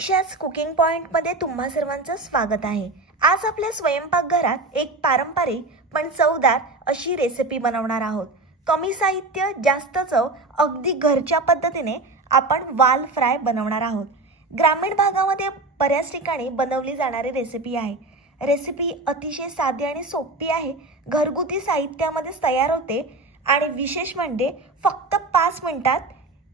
दीक्षाच cooking पॉइंटमध्ये तुम्हा सर्वांचं स्वागत आहे। आज आपल्या स्वयंपाकघरात एक पारंपरिक पण चवदार अशी रेसिपी बनवणार आहोत। कमी साहित्य जास्त चव, अगदी घरच्या पद्धतीने आपण वाल फ्राय बनवणार आहोत। ग्रामीण भागामध्ये बऱ्याच ठिकाणी बनवली जाणारी रेसिपी आहे। रेसिपी अतिशय साधी आणि सोपी आहे, घरगुती साहित्यामध्ये तयार होते आणि विशेष म्हणजे फक्त 5 मिनिटात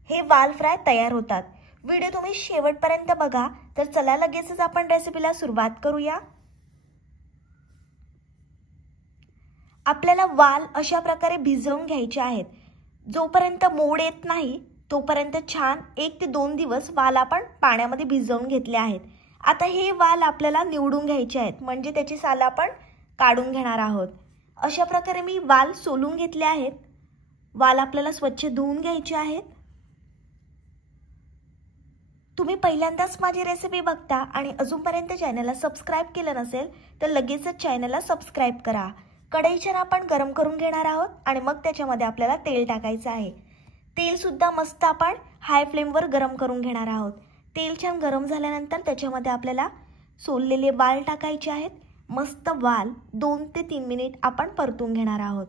हे वाल फ्राय तयार होतात। व्हिडिओ तुम्ही शेवटपर्यंत बघा। तर चला लगेचच आपण रेसिपीला सुरुवात करूया। आपल्याला वाल अशा प्रकारे भिजवून घ्यायचे आहेत। जोपर्यंत मोड येत नाही तोपर्यंत छान 1 ते 2 दिवस वाल आपण पाण्यामध्ये भिजवून घेतले आहेत। आता हे वाल आपल्याला निवडून घ्यायचे आहेत, म्हणजे त्याची साल आपण काढून घेणार आहोत। अशा प्रकारे मी वाल सोलून घेतले आहेत। वाल आपल्याला स्वच्छ धुवून घ्यायचे आहेत। तुम्ही पहिल्यांदाच माझी रेसिपी बघता आणि अजूनपर्यंत चॅनलला सबस्क्राइब केलं नसेल तर लगेचच चॅनलला सबस्क्राइब करा। कढईवर आपण गरम करून घेणार आहोत आणि मग त्याच्यामध्ये आपल्याला तेल टाकायचं आहे। तेल सुद्धा मस्त आपण हाय फ्लेमवर गरम करून घेणार आहोत। तेल छान गरम झाल्यानंतर त्याच्यामध्ये आपल्याला सोललेले वाल टाकायचे आहेत। मस्त वाल 2 ते 3 मिनिट आपण परतून घेणार आहोत।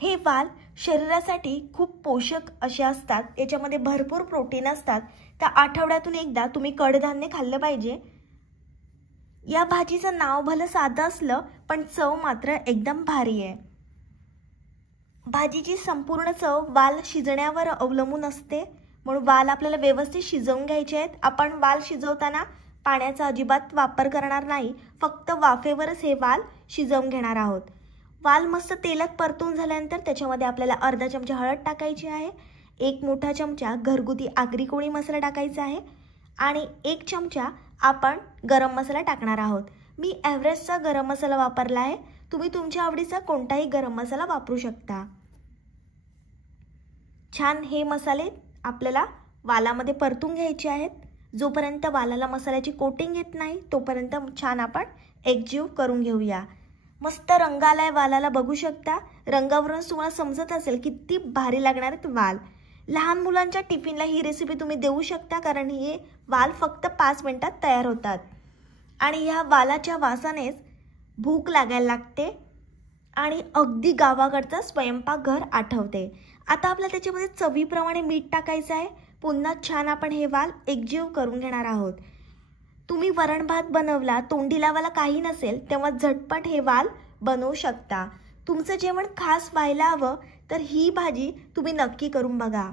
हे वाल शरीरासाठी खूप पोषक असे असतात, याच्यामध्ये भरपूर प्रोटीन असतात। तर आठवड्यातून एकदा तुम्ही कडधान्य खाल्लं पाहिजे। या भाजीचं नाव भलं साधं असलं पण चव मात्र एकदम भारी आहे। भाजीची संपूर्ण चव वाल शिजण्यावर अवलंबून असते, म्हणून वाल आपल्याला व्यवस्थित शिजवून घ्यायचे आहेत। आपण वाल शिजवताना पाण्याचा अजिबात वापर करणार नाही, फक्त वाफेवरच हे वाल शिजवून घेणार आहोत। वाल मस्त तेलात परतून झाल्यानंतर त्याच्यामध्ये आपल्याला अर्धा चमचा हळद टाकायची आहे, 1 मोठा चमचा घरगुती आगरी कोळी मसाला टाकायचा आहे आणि 1 चमचा आपण गरम मसाला टाकणार आहोत। मी एव्हरेस्टचा गरम मसाला वापरला आहे, तुम्ही तुमच्या आवडीचा कोणताही गरम मसाला वापरू शकता। छान हे मसाले आपल्याला वालामध्ये परतून घ्यायचे आहेत। जोपर्यंत वालाला मसाल्याची कोटिंग येत नाही तोपर्यंत छान आपण एकजीव करून घेऊया। मस्त रंग आलाय वालाला, बघू शकता। रंगावरून तुम्हाला समजत असेल किती भारी लागणार आहेत वाल। लहान मुलांच्या टिफिनला ही रेसिपी तुम्ही देऊ शकता, कारण हे वाल फक्त 5 मिनिटात तयार होतात आणि ह्या वालाच्या वासानेच भूक लागायला लागते आणि अगदी गावाकडचं स्वयंपाकघर आठवते। आता आपल्याला त्याच्यामध्ये चवीप्रमाणे मीठ टाकायचं आहे। पुन्हा छान आपण हे वाल एकजीव करून घेणार आहोत। तुम्ही वरण भात बनवला, तोंडी लावायला काही नसेल तेव्हा झटपट हे वाल बनवू शकता। तुमचं जेवण खास व्हायला हवं तर ही भाजी तुम्ही नक्की करून बघा।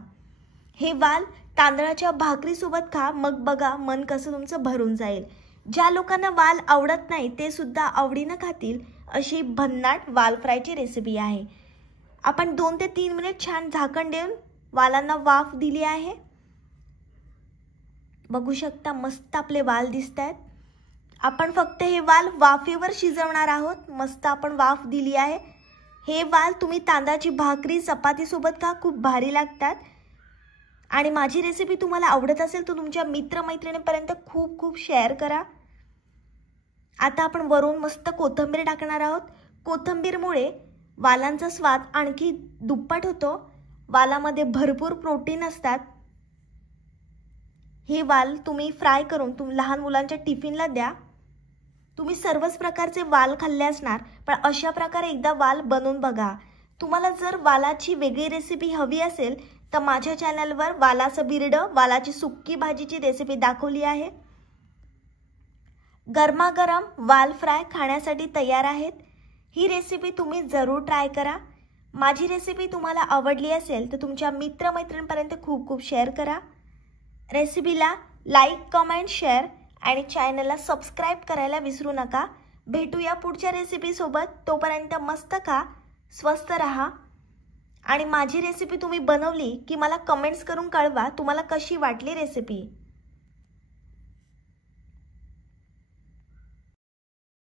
हे वाल तांदळाच्या भाकरीसोबत खा, मग बघा मन कसं तुमचं भरून जाईल। ज्या लोकांना वाल आवडत नाही ते सुद्धा आवडीनं खातील अशी भन्नाट वाल फ्रायची रेसिपी आहे। आपण 2 ते 3 मिनिट छान झाकण देऊन वालांना वाफ दिली आहे। बघू शकता मस्त आपले वाल दिसतात। आपण फक्त हे वाल वाफेवर शिजवणार आहोत। मस्त आपण वाफ दिली आहे। हे वाल तुम्ही तांदळाची भाकरी चपाती सोबत खा, खूप भारी लागतात। आणि माझी रेसिपी तुम्हाला आवडत असेल तर तुमच्या मित्रमैत्रिणींपर्यंत खूप खूप शेअर करा। आता आपण वरून मस्त कोथिंबीर टाकणार आहोत। कोथिंबीरमुळे वालांचा स्वाद आणखी दुप्पट होतो। वालामध्ये भरपूर प्रोटीन असतात। हे वाल तुम्ही फ्राय करून लहान मुलांच्या टिफिनला द्या। तुम्ही सर्वच प्रकारचे वाल खाल्ले असणार, पण अशा प्रकारे एकदा वाल बनवून बघा। तुम्हाला जर वालाची वेगळी रेसिपी हवी असेल तर माझ्या चॅनलवर वालाचं बिरडं, वालाची सुक्की भाजीची रेसिपी दाखवली आहे। गरमागरम वाल फ्राय खाण्यासाठी तयार आहेत। ही रेसिपी तुम्ही जरूर ट्राय करा। माझी रेसिपी तुम्हाला आवडली असेल तर तुमच्या मित्रमैत्रिणींपर्यंत खूप खूप शेअर करा। रेसिपीला लाईक, कमेंट, शेअर आणि चॅनलला सबस्क्राइब करायला विसरू नका। भेटूया पुढच्या रेसिपी सोबत। तोपर्यंत मस्त खा, स्वस्थ रहा आणि माझी रेसिपी तुम्ही बनवली की मला कमेंट्स करून कळवा तुम्हाला कशी वाटली रेसिपी।